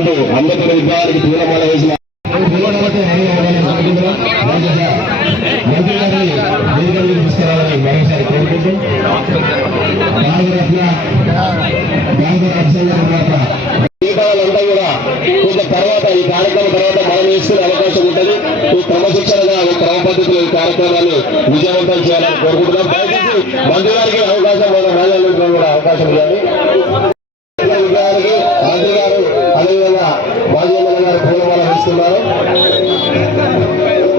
అంబేద్కర్ విగ్రహానికి పూలమాల వేసిన తీసుకురావాలని మరోసారి కోరుకుంటూ దీపావళంతా కూడా కొంచెం తర్వాత ఈ కార్యక్రమం తర్వాత మనం వేసుకునే అవకాశం ఉంటుంది. ఈ క్రమశిక్షణగా క్రమ పద్ధతిలో ఈ కార్యక్రమాన్ని విజయవంతం చేయాలని కోరుకుంటున్నాం. దయచేసి మంత్రి గారికి అవకాశం మన రాజాలో కూడా అవకాశం ఇవ్వాలి. విగ్రహానికి మంత్రి గారు అదేవిధంగా మాజీ ఎమ్మెల్యే గారు పూలమాల వేస్తున్నారు.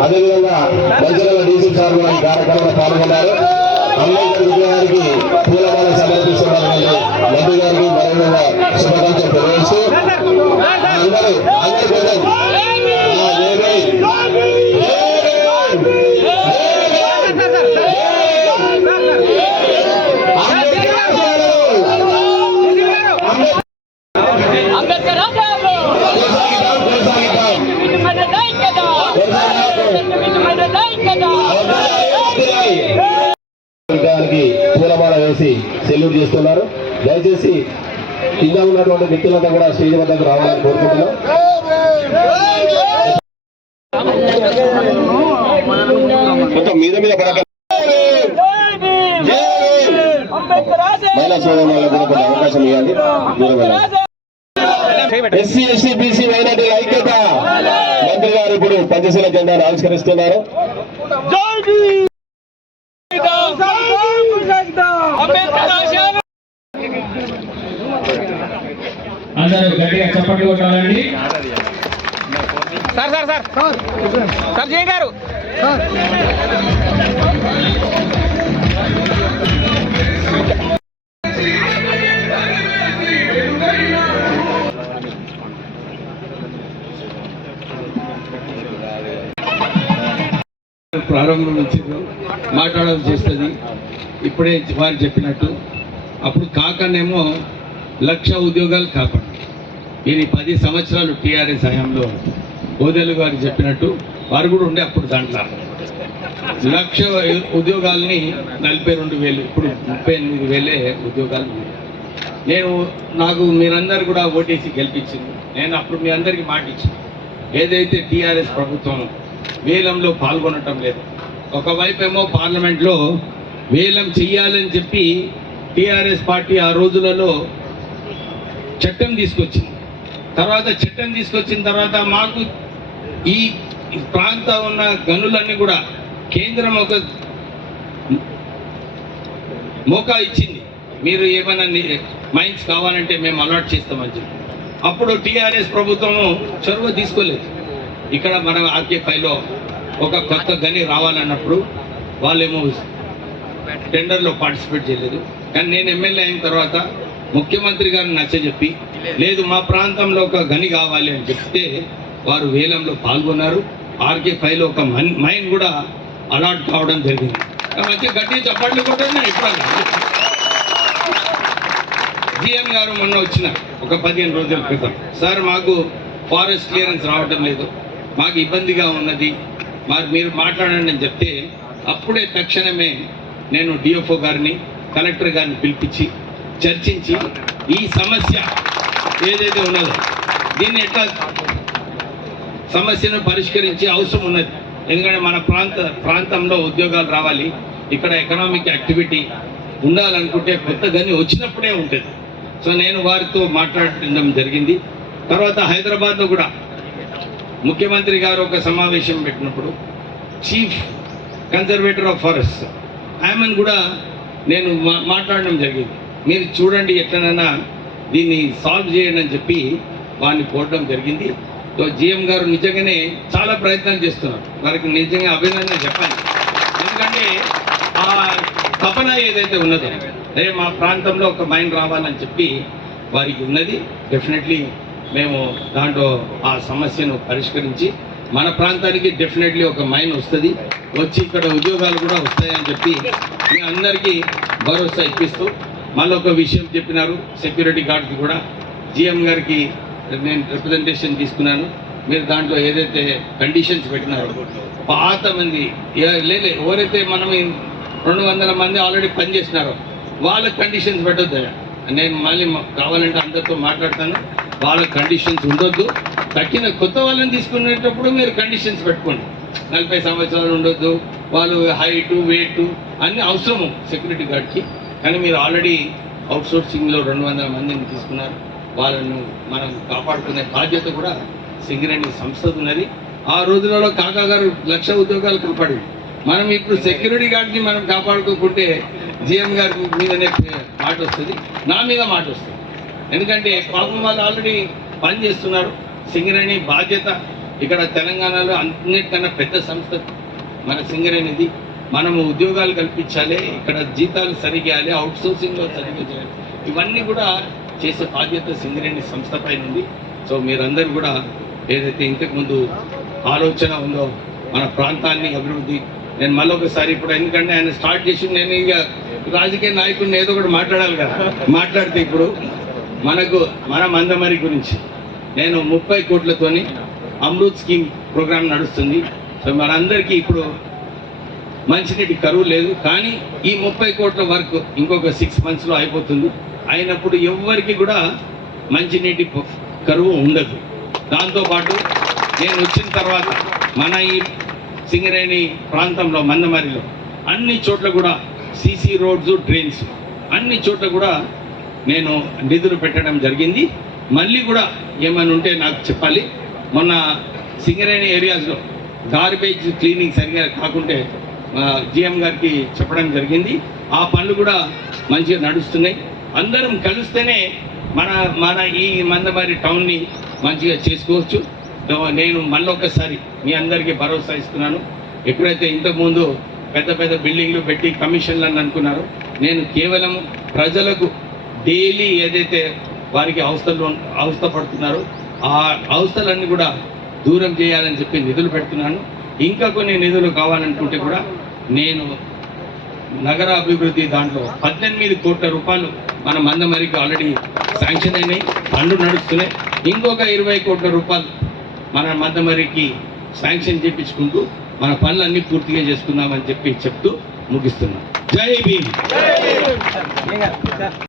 అదేవిధంగా మంచిర్యాల డీసీ సార్ కూడా ఈ కార్యక్రమంలో పాల్గొన్నారు. అంబేద్కర్ విగ్రహానికి పూలమాల సమర్పిస్తున్నారు. మంత్రి గారికి మరింతగా శుభాకాంక్షలు తెలియజేస్తూ అందరూ విగ్రహానికి పూలమాల వేసి సెల్యూట్ చేస్తున్నారు. దయచేసి కింద ఉన్నటువంటి వ్యక్తులంతా కూడా స్టేజ్ వద్దకు రావాలని కోరుకుంటున్నాం. మీద మీద పడక మహిళా సోదరులకు కూడా కొంచెం అవకాశం ఇవ్వాలి. ఎస్సీ ఎస్టీ బీసీ మైనార్టీల ఐక్యత మంత్రి గారు ఇప్పుడు పంచశీల జెండాను ఆవిష్కరిస్తున్నారు. అందరూ గట్టిగా చప్పట్లు కొట్టాలండి. సార్ సార్ సార్ సార్ జయ గారు ప్రారంభం నుంచి మాట్లాడాల్సి చేస్తుంది. ఇప్పుడే వారు చెప్పినట్టు అప్పుడు కాకనేమో 1,00,000 ఉద్యోగాలు కాపాడు. ఇది 10 సంవత్సరాలు టీఆర్ఎస్ హయాంలో ఓదెలు గారు చెప్పినట్టు వారు కూడా ఉండే అప్పుడు దాంట్లో 1,00,000 ఉద్యోగాలని 42,000 ఇప్పుడు 38,000 ఉద్యోగాలు. నాకు మీరందరూ కూడా ఓటేసి గెలిపించింది. నేను అప్పుడు మీ అందరికీ మాట ఇచ్చాను. ఏదైతే టీఆర్ఎస్ ప్రభుత్వం వేలంలో పాల్గొనటం లేదు, ఒకవైపు ఏమో పార్లమెంట్లో వేలం చెయ్యాలని చెప్పి టీఆర్ఎస్ పార్టీ ఆ రోజులలో చట్టం తీసుకొచ్చింది. చట్టం తీసుకొచ్చిన తర్వాత మాకు ఈ ప్రాంతం ఉన్న గనులన్నీ కూడా కేంద్రం ఒక మోకా ఇచ్చింది. మీరు ఏమైనా మైన్స్ కావాలంటే మేము అలాట్ చేస్తామని చెప్పి అప్పుడు టీఆర్ఎస్ ప్రభుత్వము చొరవ తీసుకోలేదు. ఇక్కడ మన ఆర్కే5లో ఒక కొత్త గని రావాలన్నప్పుడు వాళ్ళేమో టెండర్లో పార్టిసిపేట్ చేయలేదు. కానీ నేను ఎమ్మెల్యే అయిన తర్వాత ముఖ్యమంత్రి గారిని నచ్చజెప్పి లేదు మా ప్రాంతంలో ఒక గని కావాలి అని చెప్తే వారు వేలంలో పాల్గొన్నారు. ఆర్కే5లో ఒక మైన్ కూడా అలాట్ కావడం జరిగింది. మంచి గట్టి చప్పట్లు కూడా ఇప్పుడు జిఎం గారు మొన్న వచ్చిన ఒక 15 రోజుల క్రితం, సార్ మాకు ఫారెస్ట్ క్లియరెన్స్ రావడం లేదు, మాకు ఇబ్బందిగా ఉన్నది, మీరు మాట్లాడండి అని చెప్తే అప్పుడే తక్షణమే నేను డిఎఫ్ఓ గారిని కలెక్టర్ గారిని పిలిపించి చర్చించి ఈ సమస్య ఏదైతే ఉన్నదో దీన్ని ఎట్లా సమస్యను పరిష్కరించి అవసరం ఉన్నది. ఎందుకంటే మన ప్రాంతంలో ఉద్యోగాలు రావాలి, ఇక్కడ ఎకనామిక్ యాక్టివిటీ ఉండాలనుకుంటే కొత్త గని వచ్చినప్పుడే ఉంటుంది. సో నేను వారితో మాట్లాడడం జరిగింది. తర్వాత హైదరాబాద్లో కూడా ముఖ్యమంత్రి గారు ఒక సమావేశం పెట్టినప్పుడు చీఫ్ కన్జర్వేటర్ ఆఫ్ ఫారెస్ట్ ఆమెను కూడా నేను మాట్లాడడం జరిగింది. మీరు చూడండి ఎట్లనైనా దీన్ని సాల్వ్ చేయండి అని చెప్పి వారిని కోరడం జరిగింది. సో జిఎం గారు నిజంగానే చాలా ప్రయత్నాలు చేస్తున్నారు. వారికి నిజంగా అభినందన చెప్పాలి. ఎందుకంటే ఆ తపన ఏదైతే ఉన్నదో అదే మా ప్రాంతంలో ఒక మైండ్ రావాలని చెప్పి వారికి ఉన్నది. డెఫినెట్లీ మేము దాంట్లో ఆ సమస్యను పరిష్కరించి మన ప్రాంతానికి డెఫినెట్లీ ఒక మైండ్ వస్తుంది, వచ్చి ఇక్కడ ఉద్యోగాలు కూడా వస్తాయని చెప్పి మీ అందరికీ భరోసా ఇప్పిస్తూ మళ్ళీ ఒక విషయం చెప్పినారు. సెక్యూరిటీ గార్డ్కి కూడా జిఎం గారికి నేను రిప్రజెంటేషన్ తీసుకున్నాను. మీరు దాంట్లో ఏదైతే కండిషన్స్ పెట్టినారో పాత మంది ఎవరైతే మనం 200 మంది ఆల్రెడీ పనిచేసినారో వాళ్ళకి కండిషన్స్ పెట్టొద్దు. నేను మళ్ళీ కావాలంటే అందరితో మాట్లాడతాను. వాళ్ళ కండిషన్స్ ఉండొద్దు. తక్కిన కొత్త వాళ్ళని తీసుకునేటప్పుడు మీరు కండిషన్స్ పెట్టుకోండి. 40 సంవత్సరాలు ఉండొద్దు, వాళ్ళు హైటు వెయిట్ అన్నీ అవసరము సెక్యూరిటీ గార్డ్కి. కానీ మీరు ఆల్రెడీ అవుట్సోర్సింగ్లో 200 మందిని తీసుకున్నారు. వాళ్ళను మనం కాపాడుకునే బాధ్యత కూడా సింగరేణి సంస్థ ఉన్నది. ఆ రోజులలో కాకా గారు 1,00,000 ఉద్యోగాలు కాపాడింది. మనం ఇప్పుడు సెక్యూరిటీ గార్డ్ని మనం కాపాడుకోకుంటే జిఎం గారి మీదనే మాట వస్తుంది, నా మీద మాట వస్తుంది. ఎందుకంటే పాపం వాళ్ళు ఆల్రెడీ పని చేస్తున్నారు. సింగరేణి బాధ్యత ఇక్కడ తెలంగాణలో అన్నిటికన్నా పెద్ద సంస్థ మన సింగరేణిది. మనము ఉద్యోగాలు కల్పించాలి, ఇక్కడ జీతాలు సరిగేయాలి, అవుట్సోర్సింగ్లో సరిగ్గా చేయాలి. ఇవన్నీ కూడా చేసే బాధ్యత సింగరేణి సంస్థ పైన ఉంది. సో మీరందరూ కూడా ఏదైతే ఇంతకుముందు ఆలోచన ఉందో మన ప్రాంతాన్ని అభివృద్ధి, నేను మళ్ళీ ఒకసారి ఇప్పుడు ఎందుకంటే ఆయన స్టార్ట్ చేసి నేను ఇక రాజకీయ నాయకుడిని ఏదో ఒకటి మాట్లాడాలి కదా, మాట్లాడితే ఇప్పుడు మన మందమరి గురించి నేను 30 కోట్లతోని అమృత్ స్కీమ్ ప్రోగ్రామ్ నడుస్తుంది. సో మనందరికీ ఇప్పుడు మంచినీటి కరువు లేదు. కానీ ఈ 30 కోట్ల వర్క్ ఇంకొక 6 monthsలో అయిపోతుంది. అయినప్పుడు ఎవ్వరికి కూడా మంచినీటి కరువు ఉండదు. దాంతోపాటు నేను వచ్చిన తర్వాత మన ఈ సింగరేణి ప్రాంతంలో మందమరిలో అన్ని చోట్ల కూడా సీసీ రోడ్స్, డ్రైన్స్ అన్ని చోట్ల కూడా నేను నిధులు పెట్టడం జరిగింది. మళ్ళీ కూడా ఏమైనా ఉంటే నాకు చెప్పాలి. మొన్న సింగరేణి ఏరియాస్లో గార్బేజ్ క్లీనింగ్ సరిగా కాకుంటే జిఎం గారికి చెప్పడం జరిగింది. ఆ పనులు కూడా మంచిగా నడుస్తున్నాయి. అందరం కలిస్తేనే మన ఈ మందమరి టౌన్ని మంచిగా చేసుకోవచ్చు. నేను మళ్ళొకసారి మీ అందరికీ భరోసా ఇస్తున్నాను. ఎప్పుడైతే ఇంతకుముందు పెద్ద పెద్ద బిల్డింగ్లు పెట్టి కమిషన్లను అనుకున్నారో, నేను కేవలం ప్రజలకు డైలీ ఏదైతే వారికి అవస్థపడుతున్నారో ఆ అవస్థలన్నీ కూడా దూరం చేయాలని చెప్పి నిధులు పెడుతున్నాను. ఇంకా కొన్ని నిధులు కావాలనుకుంటే కూడా నేను నగర అభివృద్ధి దాంట్లో 18 కోట్ల రూపాయలు మన మందమరికి ఆల్రెడీ శాంక్షన్ అయినాయి, పనులు నడుస్తున్నాయి. ఇంకొక 20 కోట్ల రూపాయలు మన మందమరికి శాంక్షన్ చేయించుకుంటూ మన పనులన్నీ పూర్తిగా చేసుకుందామని చెప్తూ ముగిస్తున్నాం. జై భీమ్.